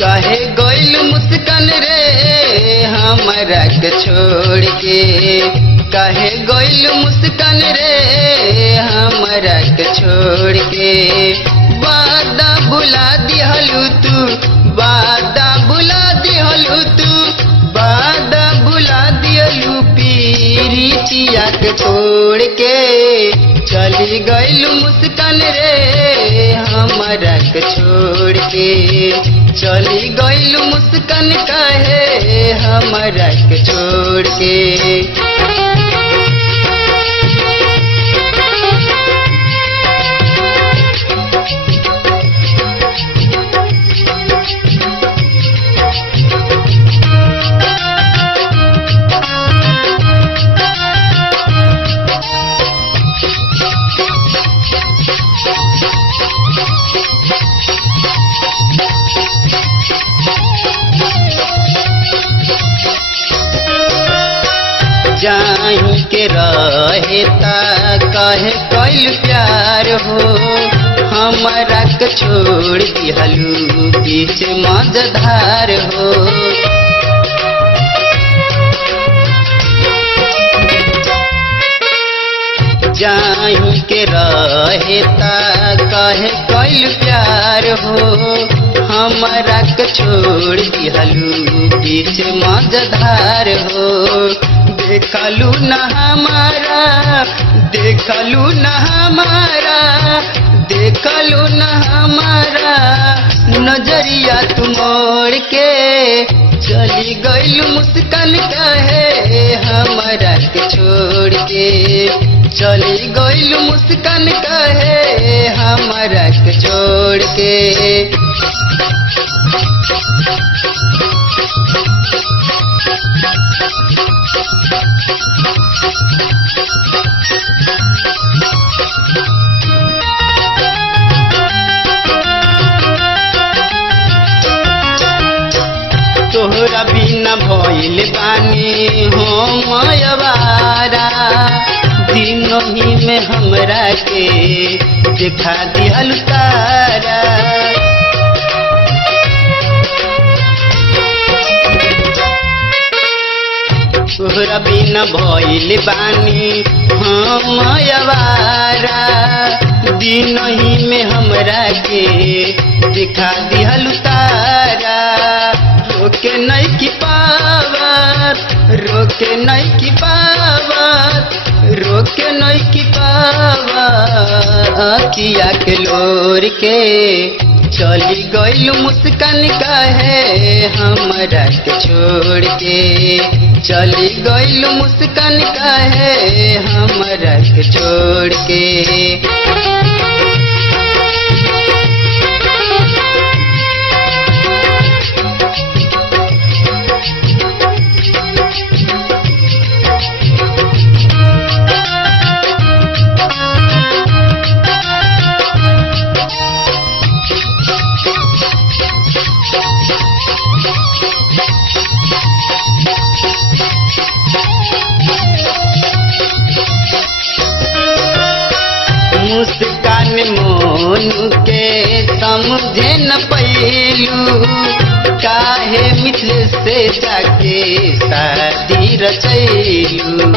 कहे गोइल मुस्कान रे हमरा के छोड़ के, कहे गोइल मुस्कान रे हमरा के छोड़ के। वादा भुला दिहलू तू, वादा भुला दिहलू तू, वादा भुला दिहलू पीरितिया के तोड़ के। चली गइलू मुस्कान रे हमरा के छोड़ के, चली गइलू मुस्कान काहे हमरा के छोड़ के। जाही के रहे ता कहे कइल प्यार हो, हमरा के छोड़ दिहलू बीच मझधार हो। जाही के रहे ता कहे कइल प्यार हो, हमरा के छोड़ दिहलू बीच मझधार हो। देखलू न हमारा, देखलू न हमारा, देखलू न हमारा नजरिया तू मोड़ के। चली गइलू मुस्कान काहे हमरा के छोड़ के, चली गइलू मुस्कान काहे हमरा के छोड़ के। तोहरा बिना भइल बानी हम अवारा, दिनों में हमरा के देखा दिहलू तारा। तोहरा बिना भइल बानी हम अवारा, दिनों में हमरा के देखा दिहलू तारा। रोके नहीं की पावत, रोके नहीं की पावत, रोके नहीं की पावत। अखिया के लोर के चली गइलू मुस्कान काहे हमरा के छोड़ के, चली गइलू मुस्कान काहे हमरा के छोड़ के। मुस्कान मोनू के समझे न पैलू, काहे मिथिल से जाके शादी रचैलू।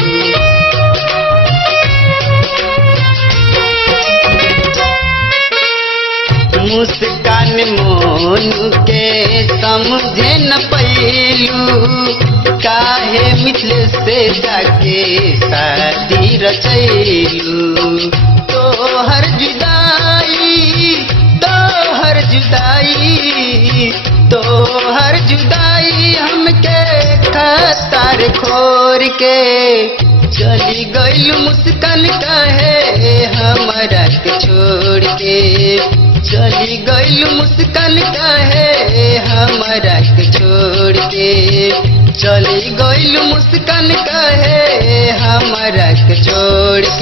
मुस्कान मोनू के समझे न पैलू, काहे मिथिल से जाके शादी रचैलू। तोहर जुदाई, तोहर जुदाई, तोहर जुदाई हमके खतर खोर के। चली गइलू मुस्कान काहे हमरा के छोड़ के, चली गइलू मुस्कान काहे हमरा हमरा के छोड़ के चली गइल मुस्कान कहे हमरा के छोड़ के।